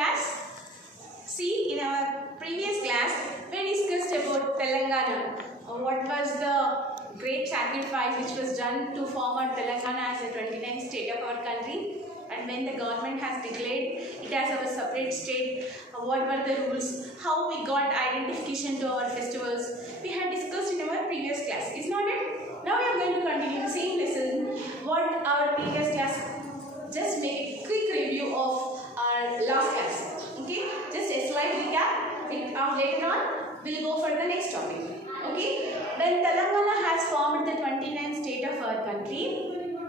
class? See, in our previous class, we discussed about Telangana. What was the great sacrifice which was done to form our Telangana as a 29th state of our country, and when the government has declared it as our separate state, what were the rules, how we got identification to our festivals. We had discussed in our previous class, is not it? Now we are going to continue the same lesson what our previous class. Just make a quick review of our last class. Okay, just a slight recap. Later on we will go for the next topic. Okay, when Telangana has formed the 29th state of our country,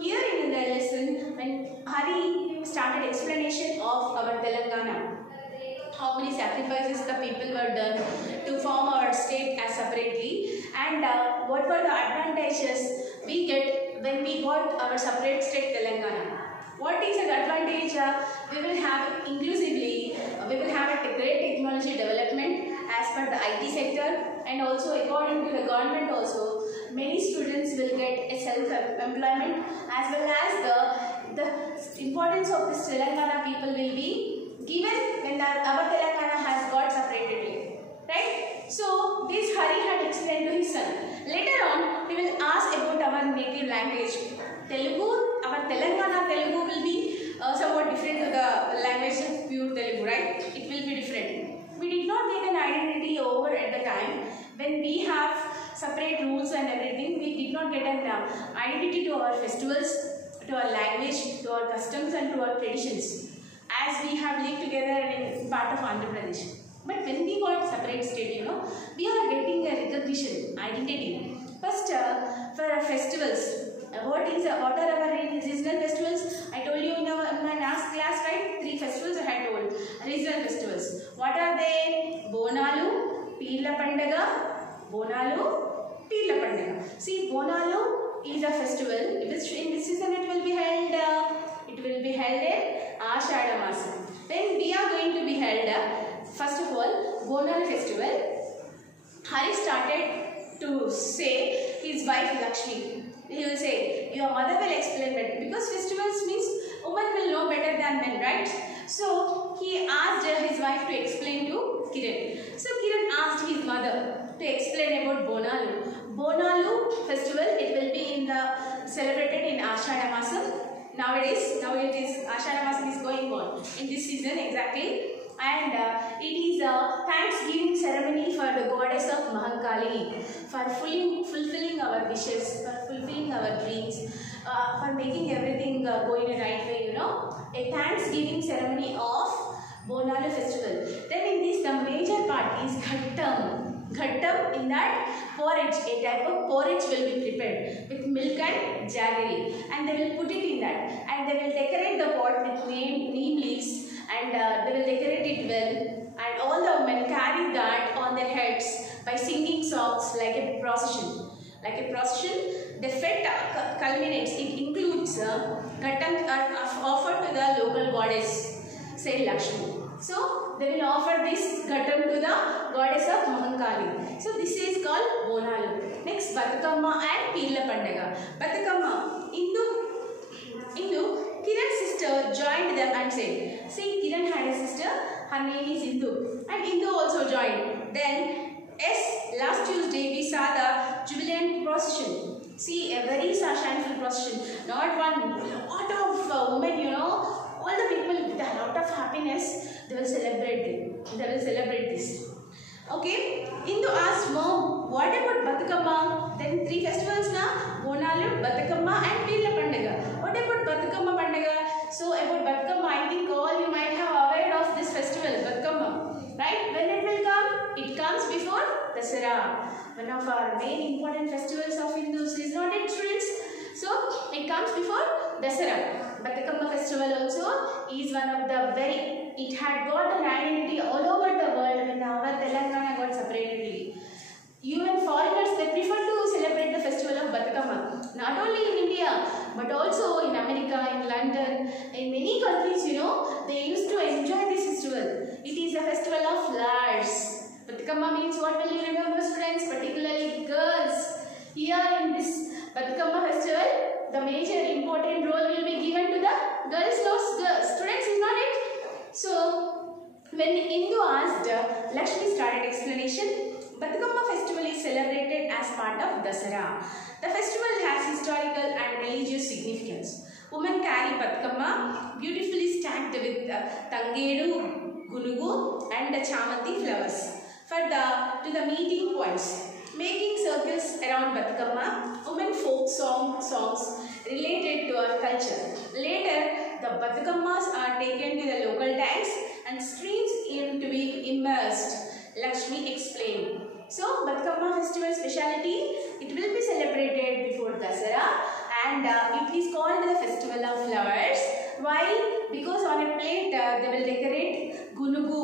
here in the lesson when Hari started explanation of our Telangana, how many sacrifices the people were done to form our state as separately, and what were the advantages we get when we got our separate state Telangana. What is the advantage? We will have inclusively, we will have a great technology development as per the IT sector, and also according to the government also, many students will get a self-employment, as well as the importance of this Telangana people will be given when our Telangana has got separated, right? So this Hari had explained to his son. Later on, we will ask about our native language. Telugu, our Telangana Telugu will be somewhat different to the language of pure Telugu, right? It will be different. We did not get an identity over at the time. When we have separate rules and everything, we did not get an identity to our festivals, to our language, to our customs and to our traditions, as we have lived together in part of Andhra Pradesh. But when we got separate state, we are getting a recognition, identity. First, for our festivals, what are our regional festivals? I told you in my last class, right? 3 festivals I had told. Regional festivals. What are they? Bonalu, Peerla Pandaga. Bonalu, Peerla Pandaga. See, Bonalu is a festival. In which season it will be held? It will be held in Ashada Masam. Then we are going to be held, first of all, Bonalu festival. Hari started to say his wife Lakshmi. He will say, your mother will explain better, because festivals means women will know better than men, right? So he asked his wife to explain to Kiran. So Kiran asked his mother to explain about Bonalu. Bonalu festival, it will be celebrated in Ashada Masam. Nowadays, Ashada Masam is going on in this season exactly. And it is a thanksgiving ceremony for the goddess of Mahankali, for fulfilling our wishes, for fulfilling our dreams, for making everything go in a right way, A thanksgiving ceremony of Bonalu festival. Then in this, the major part is Ghattam. Ghattam, in that porridge, a type of porridge will be prepared with milk and jaggery, and they will put it in that, and they will decorate the pot with neem leaves, and they will decorate it well, and all the women carry that on their heads by singing songs like a procession. The fete culminates, it includes Ghattam offered to the local goddess, say Lakshmi. So they will offer this Ghattam to the goddess of Mahankali. So this is called Bonalu. Next, Batukamma and Peerla Pandaga. Batukamma, Indu, Kiran's sister joined them and said, see, Kiran had a sister, her name is Indu, and Indu also joined. Then, last Tuesday we saw the jubilant procession. See, a very shineful procession. Not one, lot of women, all the people with a lot of happiness, they will celebrate this. Okay, Indu asked mom, what about Batukamma? Then 3 festivals now, Bonalu, Batukamma and Peerla Pandaga. What about Batukamma Pandaga? So about Batukamma, I think all you might have aware of this festival, Batukamma. Right? When it will come? It comes before Dasara. One of our main important festivals of Hindus, is not it, students? So it comes before Dasara. Batukamma festival also is one of the it had got an identity all over the world when our Telangana got separated. Even foreigners, they prefer to celebrate the festival of Batukamma. Not only in India, but also in America, in London, in many countries, they used to enjoy this festival. It is a festival of flowers. Batukamma means what will you remember, students? Particularly girls. Here in this Batukamma festival, the major important role will be given to the girls. Students, is not it? So, When Indu asked, Lakshmi started explanation. Bathukamma festival is celebrated as part of Dasara. The festival has historical and religious significance. Women carry Bathukamma beautifully stacked with Tangedu, Gunugu and Chamanti flowers to the meeting points. Making circles around Bathukamma, women folk songs related to our culture. Later, the Bathukammas are taken to the local tanks and streams to be immersed. Lakshmi explained. So, Bathukamma festival speciality, it will be celebrated before Dasara and it is called the festival of flowers. Why? Because on a plate they will decorate Gunugu,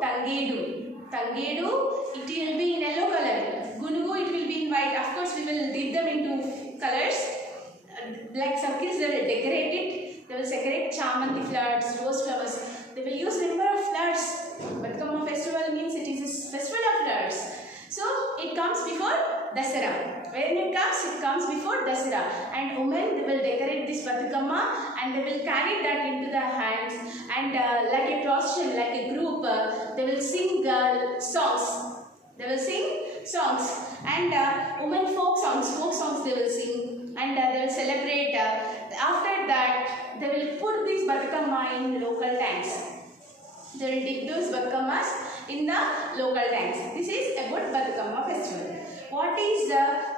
Tangedu. Tangedu, it will be in yellow color. Gunugu, it will be in white. Of course, we will dip them into colors. Like circles, they will decorate it. They will decorate chamanti flowers, rose flowers. They will use number of flowers. Bathukamma festival means it is a festival of flowers. So, it comes before Dasara. When it comes before Dasara. And women, they will decorate this Bathukamma and they will carry that into their hands. And like a procession, like a group, they will sing songs. They will sing songs. And women folk songs they will sing. And they will celebrate. After that, they will put this Bathukamma in local tanks. They will dip those Bathukammas in the local tanks. This is about Bathukamma festival. What is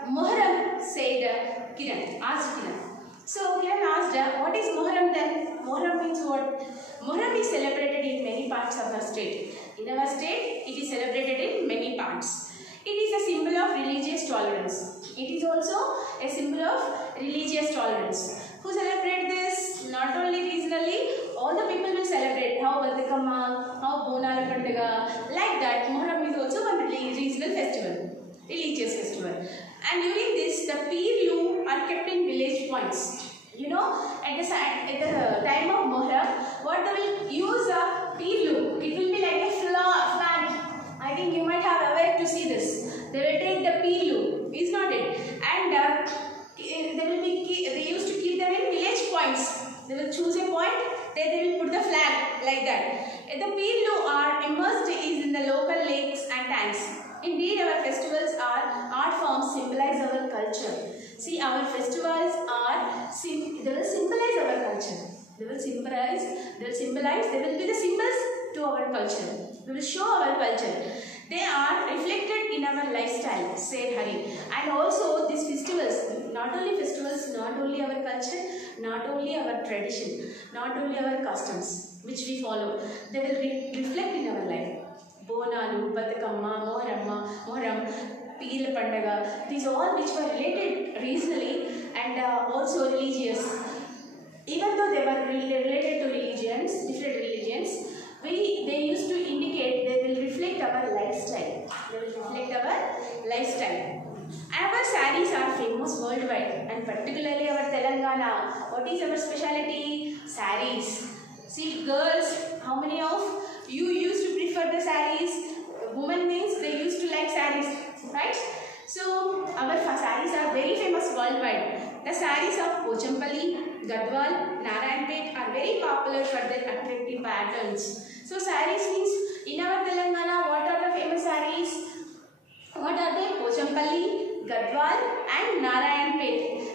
Muharram? Said Kiran. Asked Kiran. So Kiran asked, what is Muharram then? Muharram means what? Muharram is celebrated in many parts of our state. In our state, it is celebrated in many parts. It is a symbol of religious tolerance. It is also a symbol of religious tolerance. Who celebrate this? Not only regionally, all the people will celebrate. How Bathukamma, how Bonala Pandaga. Like that, Muharram is also one regional festival, religious festival. And during this, the Peerlu are kept in village points. You know, at the time of Muharram, what they will use a Peerlu. It will be like a flag. I think you might have aware to see this. They will take the Peerlu, is not it? And they used to keep them in village points. They will choose a point, there they will put the flag like that. The Peerlu are immersed in the local lakes and tanks. Indeed, our festivals are art forms symbolize our culture. See, our festivals they will symbolize our culture. They will be the symbols to our culture. They will show our culture. They are reflected in our lifestyle, said Hari. And also these festivals, not only our culture, not only our tradition, not only our customs, which we follow, they will reflect in our life. Bonalu, Bathukamma, Muharram, Peel Pandaga, these all which were related regionally and also religious. Even though they were related to religions, different religions, they used to indicate they will reflect our lifestyle. Our sarees are famous worldwide and particularly our Telangana. What is our speciality? Sarees. See, girls, how many of you used to prefer the sarees? Women means they used to like sarees, right? So, our sarees are very famous worldwide. The sarees of Pochampalli, Gadwal, Narayanpet are very popular for their attractive patterns. So, sarees means in our Telangana, what are the famous sarees? What are they? Pochampalli, Gadwal and Narayanpet.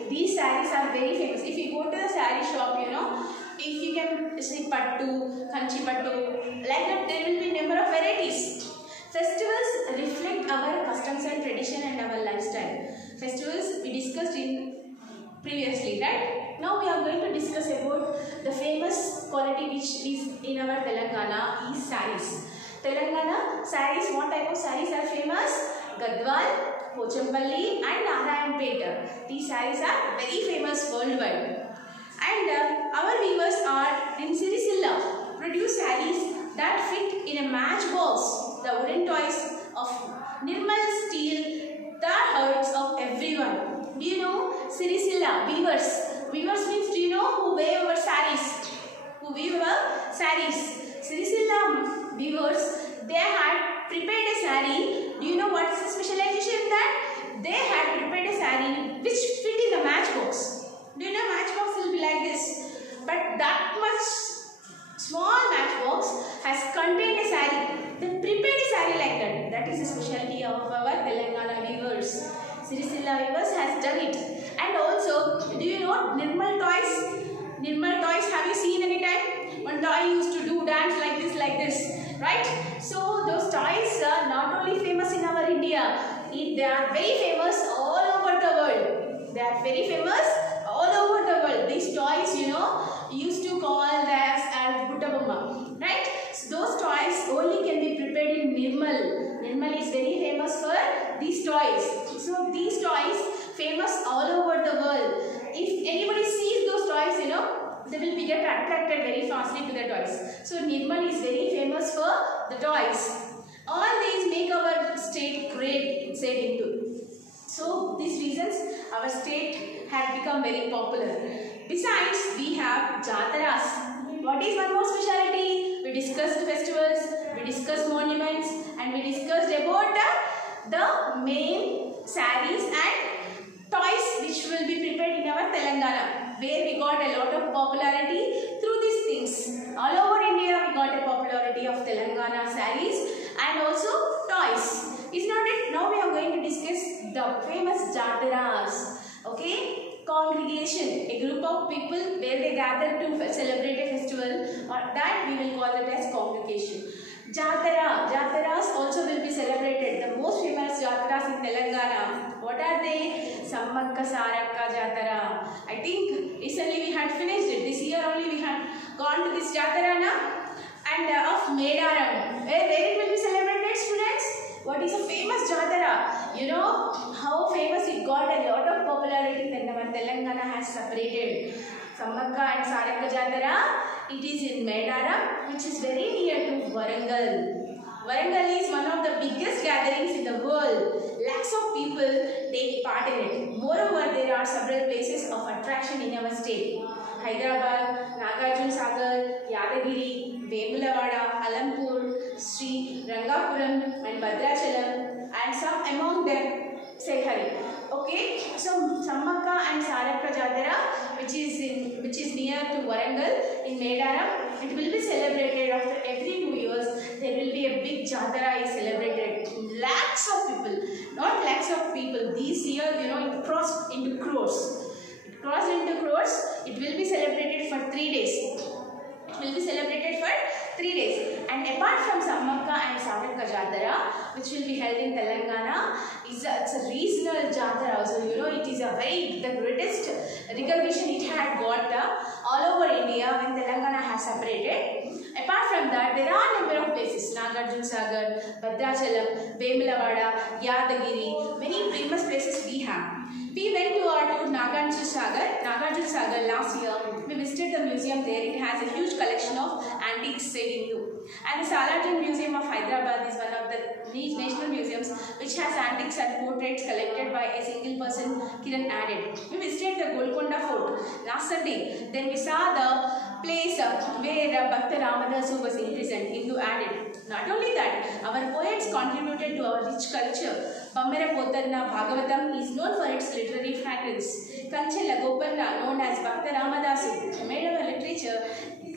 These sarees are very famous. If you go to the saree shop, you know, if you can see pattu, kanchi pattu, like that there will be number of varieties. Festivals reflect our customs and tradition and our lifestyle. Festivals we discussed in previously, right? Now we are going to discuss about the famous quality which is in our Telangana is sarees. Telangana sarees, what type of sarees are famous? Gadwal, Pochampalli and Narayanpet. These sarees are very famous worldwide. And our weavers are in Sirisilla produce sarees that fit in a matchbox, the wooden toys of Nirmal steel, the hearts of everyone. Do you know Sirisilla weavers? Weavers means, do you know who weave our sarees? Who weave our sarees? Sirisilla weavers, they had prepared a saree. Do you know what is the specialization in that? They had prepared a saree which fit in the matchbox. Do you know matchbox will be like this? But that much small matchbox has contained a saree. They prepared a saree like that. That is the specialty of our Telangana weavers. Siricilla weavers has done it. And also, do you know Nirmal toys? Nirmal toys, have you seen any time? One toy used to do dance like this, right? So those toys are not only famous in our India, they are very famous all over the world. They are very famous all over the world. These toys, you know, used to call them as Buttabomma, right? So those toys only can be prepared in Nirmal. Nirmal is very famous for these toys. So these toys famous all over the world. If anybody sees those toys, you know, they will be get attracted very fastly to the toys. So Nirmal is very famous for the toys. All these make our state great, said Hindu. So these reasons our state had become very popular. Besides, we have Jataras. What is one more speciality? We discussed festivals, we discussed monuments, and we discussed about the main sarees and toys which will be prepared in our Telangana, where we got a lot of popularity through these things. All over India, we got a popularity of Telangana sarees and also toys. Is not it? Now we are going to discuss the famous Jataras. Okay? Congregation, a group of people where they gather to celebrate a festival, or that we will call it as congregation. Jataras also will be celebrated. The most famous Jataras in Telangana. What are they? Sammakka Sarakka Jatara. I think recently we had finished it. This year only we had gone to this Jatara na? And of Medaram. Where it will be celebrated, students? What is a famous Jatara? You know how famous it got, a lot of popularity when our Telangana has separated. Sammakka and Sarakka Jatara, it is in Medaram, which is very near to Warangal. Warangal is one of the biggest gatherings in the world. Lakhs of people take part in it. Moreover, there are several places of attraction in our state. Hyderabad, Nagarjuna Sagar, Yadagiri, Vemulavada, Alampur, Sri Rangapuram and Bhadrachalam, and some among them Said Hari. Okay, so Sammakka and Sarakka Jatara, which is near to Warangal in Medaram, it will be celebrated after every 2 years. There will be a big Jatara is celebrated. Lakhs of people, not lakhs of people. This year, you know, it crossed into crores. It crossed into crores. It will be celebrated for 3 days. It will be celebrated for 3 days. And apart from Sammakka and Sarakka Jatara, which will be held in Telangana, it's a regional Jatara. So you know it is the greatest recognition it had got all over India when Telangana has separated. Apart from that, there are a number of places: Nagarjuna Sagar, Bhadrachalam, Vemulavada, Yadagiri, many famous places we have. We went to our tour Nagarjuna Sagar last year. We visited the museum there. It has a huge collection of antiques, said Hindu. And the Salarjung Museum of Hyderabad is one of the national museums which has antiques and portraits collected by a single person, Kiran added. We visited the Golconda Fort last Sunday. Then we saw the place where Bhakta Ramadasu was imprisoned, Hindu added. Not only that, our poets contributed to our rich culture. Pammara Potanna Bhagavatam is known for its literary fragrance. Kanchela Gopanna, known as Bhakta Ramadasu, made our literature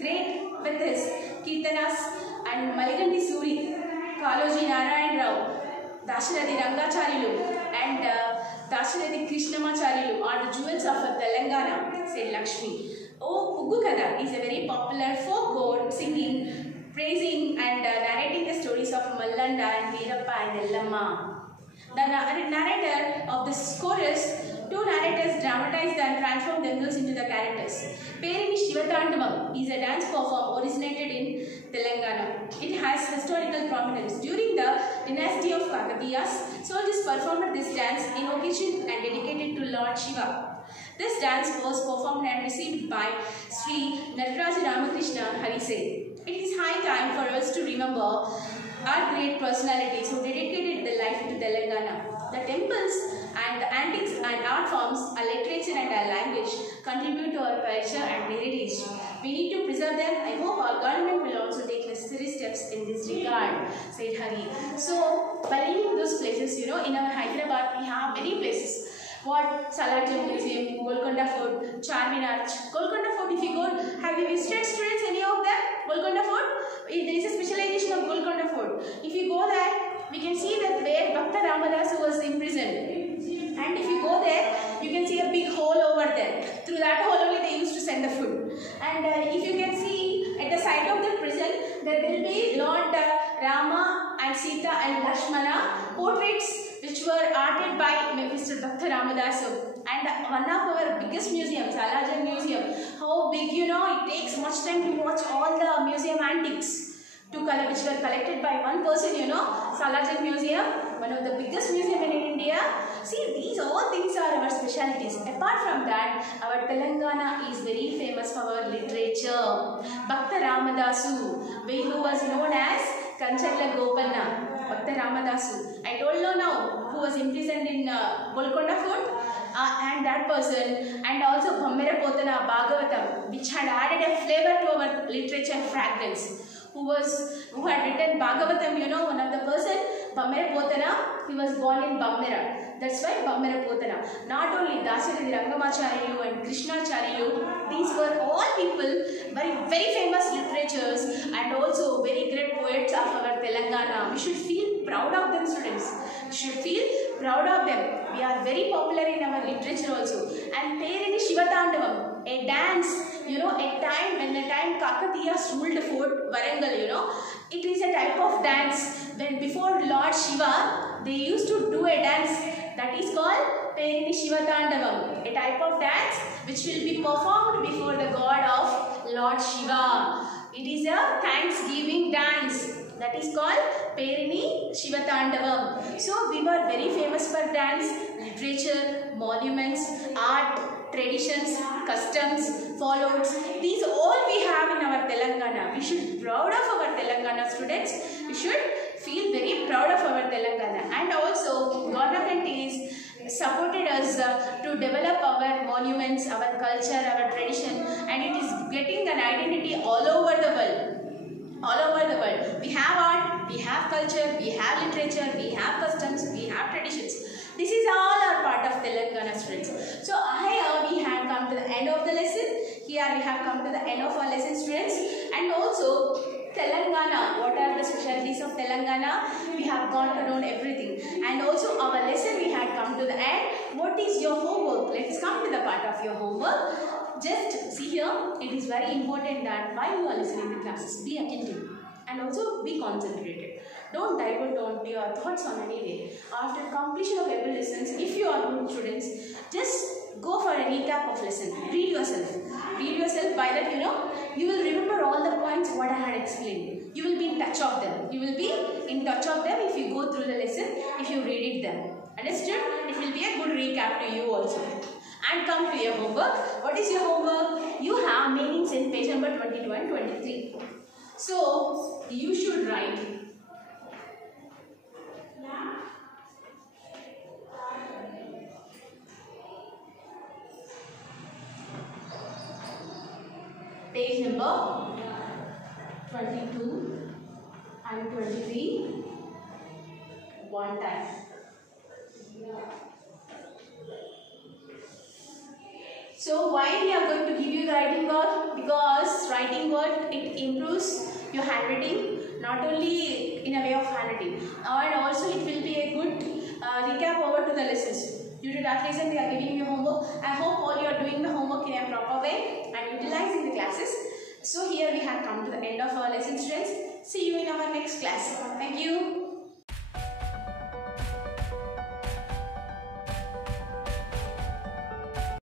great with his Kirtanas, and Maliganti Suri, Kaloji Narayan Rao, Dasharathy Rangacharilu, and Dasharathy Krishnamacharilu are the jewels of Telangana, said Lakshmi. Uggu Kada is a very popular folk singing, praising and narrating the stories of Mallanda and Veerappa and Ellamma. The narrator of this chorus, two narrators dramatized and transformed themselves into the characters. Perini Shivatandamam is a dance form originated in Telangana. It has historical prominence. During the dynasty of Kakatiyas, soldiers performed this dance in occasion and dedicated to Lord Shiva. This dance was performed and received by Sri Nataraj Ramakrishna Harise. It is high time for us to remember our great personalities who dedicated their life to Telangana. The temples and the antiques and art forms, our literature and our language contribute to our culture and heritage. We need to preserve them. I hope our government will also take necessary steps in this regard, said Hari. So, by leaving those places, you know, in our Hyderabad we have many places. What? Salarjung Museum, Golconda Fort, Charminar. Golconda Fort, if you go, have you visited students any of them? Golconda Fort? There is a specialization of Golconda Fort. If you go there, we can see that where Bhakta Ramadasu was imprisoned. And if you go there, you can see a big hole over there. Through that hole only they used to send the food. And if you can see at the side of the prison, there will be Lord Rama and Sita and Lakshmana portraits which were arted by Mr. Bhakta Ramadasu. And one of our biggest museums, Salarjung Museum, how big, you know, it takes much time to watch all the museum antiques which were collected by one person, you know. Salarjung Museum, one of the biggest museum in India. See, these all things are our specialties. Apart from that, our Telangana is very famous for our literature. Bhakta Ramadasu, who was known as Kancharla Gopanna. Bhakta Ramadasu. I told you now who was imprisoned in Golconda Fort, and that person, and also Bhammera Potana Bhagavatam, which had added a flavor to our literature fragrance. Who had written Bhagavatam, you know, one of the person, Bhammera Potana, he was born in Bhammera. That's why Bhammera Potana. Not only Dasyarathy Rangamacharyalu and Krishnacharyalu, these were all people, very famous literatures and also very great poets of our Telangana. We should feel proud of them, students. We should feel proud of them. We are very popular in our literature also. And Perini Shivatandavam, a dance, you know, when the time Kakatiyas ruled Fort Warangal, you know, it is a type of dance. When before Lord Shiva, they used to do a dance that is called Perini Shivatandavam, a type of dance which will be performed before the god of Lord Shiva. It is a Thanksgiving dance that is called Perini Shivatandavam. So we were very famous for dance, literature, monuments, art, traditions, customs, follows. These all we have in our Telangana. We should be proud of our Telangana, students. We should feel very proud of our Telangana. And also government is supported us to develop our monuments, our culture, our tradition, and it is getting an identity all over the world. All over the world. We have art, we have culture, we have literature, we have customs, we have traditions. This is all our part of Telangana, students. So we have come to the end of the lesson. Here we have come to the end of our lesson, students. And also Telangana, what are the specialties of Telangana? We have gone to know everything. And also our lesson we had come to the end. What is your homework? Let's come to the part of your homework. Just see here, it is very important that while you are listening to classes, be attentive and also be concentrated. Don't divert on your thoughts on any day. After completion of every lessons, if you are good students, just go for a recap of lesson. Read yourself. Read yourself. By that, you know, you will remember all the points what I had explained. You will be in touch of them. You will be in touch of them if you go through the lesson, if you read it them. Understood? It will be a good recap to you also. And come to your homework. What is your homework? You have meanings in page number 22 and 23. So, you should write page number 22 and 23 one time. So why we are going to give you the writing work? Because writing work, it improves your handwriting, not only in a way of handwriting, and also it will be a good recap over to the lessons. Due to that reason, we are giving you homework. I hope all you are doing the homework in a proper way and utilizing the classes. So here we have come to the end of our lesson, students. See you in our next class. Thank you.